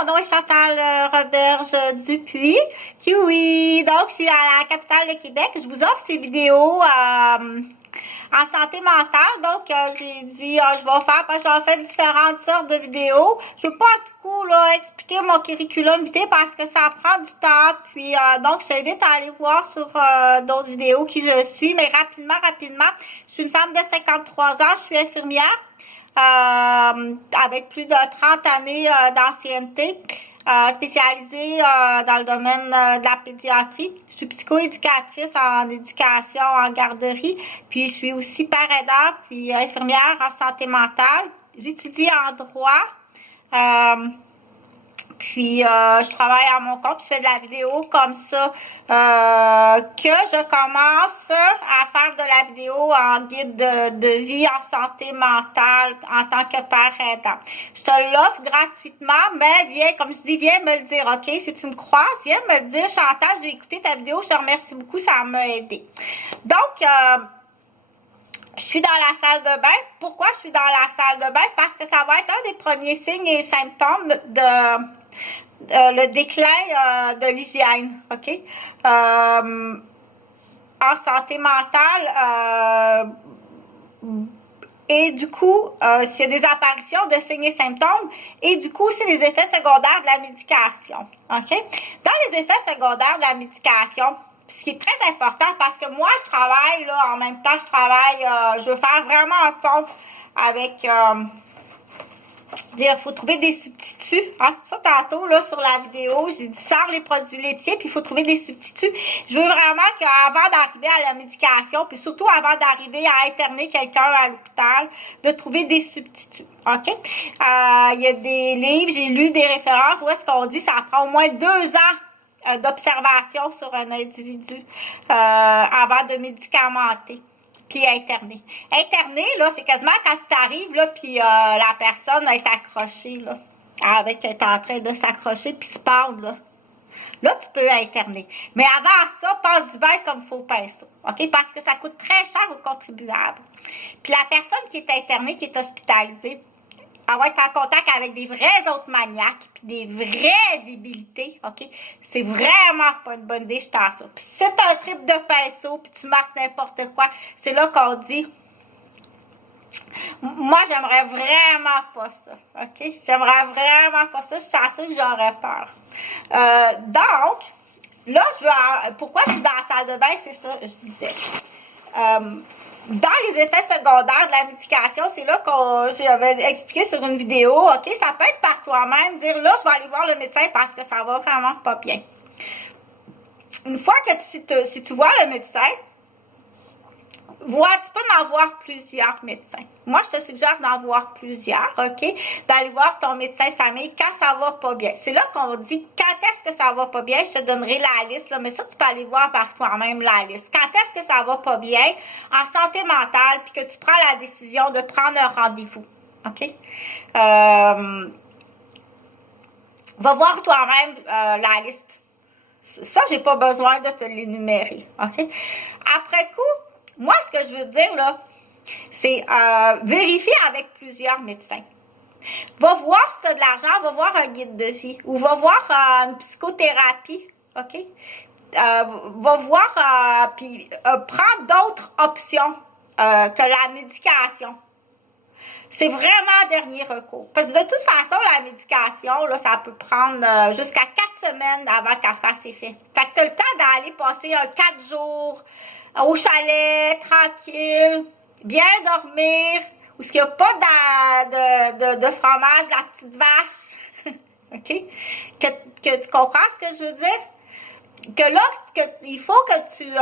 mon nom est Chantal Roberge Dupuis. Kiwi. Donc, je suis à la capitale de Québec. Je vous offre ces vidéos en santé mentale. Donc, j'ai dit, je vais faire, parce que j'en fais différentes sortes de vidéos. Je veux pas à tout coup là, expliquer mon curriculum vitae parce que ça prend du temps. Puis, donc, je t'invite à aller voir sur d'autres vidéos qui je suis. Mais rapidement, je suis une femme de 53 ans. Je suis infirmière. Avec plus de 30 années d'ancienneté, spécialisée dans le domaine de la pédiatrie. Je suis psychoéducatrice en éducation en garderie, puis je suis aussi père aidant, puis infirmière en santé mentale. J'étudie en droit. Puis, je travaille à mon compte, je fais de la vidéo comme ça, que je commence à faire de la vidéo en guide de vie en santé mentale en tant que père aidant. Je te l'offre gratuitement, mais viens, comme je dis, viens me le dire, OK? Si tu me croises, viens me le dire, Chantal, j'ai écouté ta vidéo, je te remercie beaucoup, ça m'a aidé. Donc, je suis dans la salle de bain. Pourquoi je suis dans la salle de bain? Parce que ça va être un des premiers signes et symptômes de le déclin de l'hygiène, OK? En santé mentale, et du coup, s'il y a des apparitions de signes et symptômes, et du coup aussi des effets secondaires de la médication, OK? Dans les effets secondaires de la médication, ce qui est très important, parce que moi, je travaille, là, en même temps, je veux faire vraiment un pont avec... il faut trouver des substituts. Ah, c'est pour ça, tantôt, là, sur la vidéo, j'ai dit sors les produits laitiers, puis il faut trouver des substituts. Je veux vraiment qu'avant d'arriver à la médication, puis surtout avant d'arriver à interner quelqu'un à l'hôpital, de trouver des substituts. OK? Il y a des livres, j'ai lu des références où est-ce qu'on dit que ça prend au moins 2 ans d'observation sur un individu avant de médicamenter. Puis interné. Interné, là, c'est quasiment quand tu arrives, là, puis la personne est accrochée, là. Elle est en train de s'accrocher, puis se pendre, là. Là, tu peux interner. Mais avant ça, pense bien comme il faut pinceau. OK? Parce que ça coûte très cher aux contribuables. Puis la personne qui est internée, qui est hospitalisée, elle va être en contact avec des vrais autres maniaques, puis des vraies débilités, OK? C'est vraiment pas une bonne idée, je t'assure. Puis si c'est un trip de pinceau, puis tu marques n'importe quoi, c'est là qu'on dit, moi, j'aimerais vraiment pas ça, OK? J'aimerais vraiment pas ça, je t'assure que j'aurais peur. Donc, là, pourquoi je suis dans la salle de bain, c'est ça, je disais. Dans les effets secondaires de la médication, c'est là que j'avais expliqué sur une vidéo, OK? Ça peut être par toi-même, dire là, je vais aller voir le médecin parce que ça va vraiment pas bien. Une fois que si tu vois le médecin, tu peux en voir plusieurs médecins. Moi, je te suggère d'en voir plusieurs, OK? D'aller voir ton médecin de famille quand ça va pas bien. C'est là qu'on dit quand est-ce que ça va pas bien. Je te donnerai la liste, là, mais ça, tu peux aller voir par toi-même la liste. Quand est-ce que ça va pas bien en santé mentale, puis que tu prends la décision de prendre un rendez-vous, OK? Va voir toi-même la liste. Ça, j'ai pas besoin de te l'énumérer, OK? Après coup, moi, ce que je veux dire, là, c'est vérifier avec plusieurs médecins. Va voir si tu as de l'argent, va voir un guide de vie ou va voir une psychothérapie, OK? Va voir, puis prends d'autres options que la médication. C'est vraiment dernier recours. Parce que de toute façon, la médication, là, ça peut prendre jusqu'à 4 semaines avant qu'elle fasse effet. Fait que tu as le temps d'aller passer 4 jours au chalet, tranquille, bien dormir, où il n'y a pas de fromage, la petite vache. OK? Que tu comprends ce que je veux dire? Que là, il faut que tu...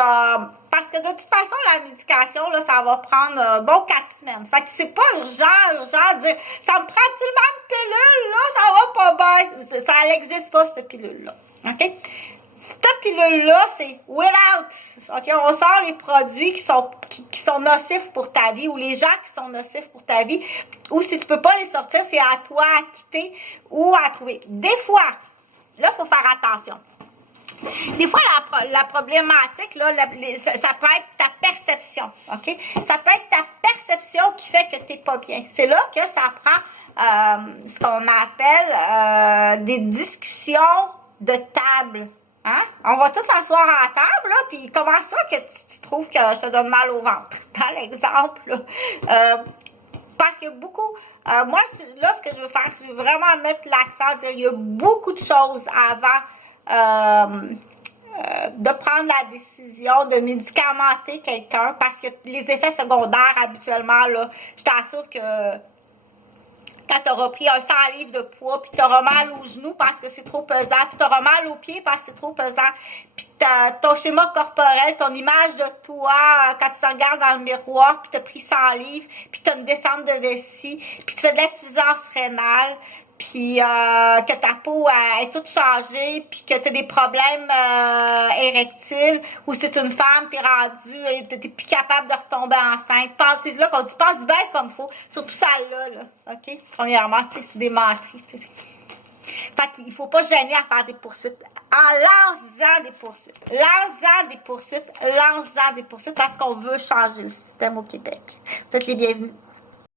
parce que de toute façon, la médication, là, ça va prendre bon 4 semaines. Fait que c'est pas urgent de dire ça me prend absolument une pilule, là, ça va pas bien. Ça n'existe pas, cette pilule-là. OK? Cette pilule-là, c'est without. OK? On sort les produits qui sont nocifs pour ta vie ou les gens qui sont nocifs pour ta vie. Ou si tu peux pas les sortir, c'est à toi à quitter ou à trouver. Des fois, là, il faut faire attention. Des fois, la problématique, là, ça peut être ta perception, OK? Ça peut être ta perception qui fait que tu n'es pas bien. C'est là que ça prend ce qu'on appelle des discussions de table. Hein? On va tous s'asseoir à la table, là, puis comment ça que tu trouves que je te donne mal au ventre, par exemple, parce que beaucoup, moi, là, ce que je veux faire, c'est vraiment mettre l'accent, dire il y a beaucoup de choses avant de prendre la décision de médicamenter quelqu'un, parce que les effets secondaires, habituellement, là, je t'assure que quand tu auras pris un 100 livres de poids, puis tu auras mal aux genoux parce que c'est trop pesant, puis tu auras mal aux pieds parce que c'est trop pesant, puis ton schéma corporel, ton image de toi, quand tu te regardes dans le miroir, puis tu as pris 100 livres, puis tu as une descente de vessie, puis tu as de l'insuffisance rénale, puis que ta peau est toute changée, puis que tu as des problèmes érectiles, ou c'est une femme, t'es rendue, t'es plus capable de retomber enceinte. C'est là qu'on dit, pense bien comme faut, surtout celle-là, OK? Premièrement, tu sais, c'est des menteries, tu sais. Fait qu'il faut pas gêner à faire des poursuites. En lançant des poursuites. Lançant des poursuites. Lançant des poursuites parce qu'on veut changer le système au Québec. Vous êtes les bienvenus.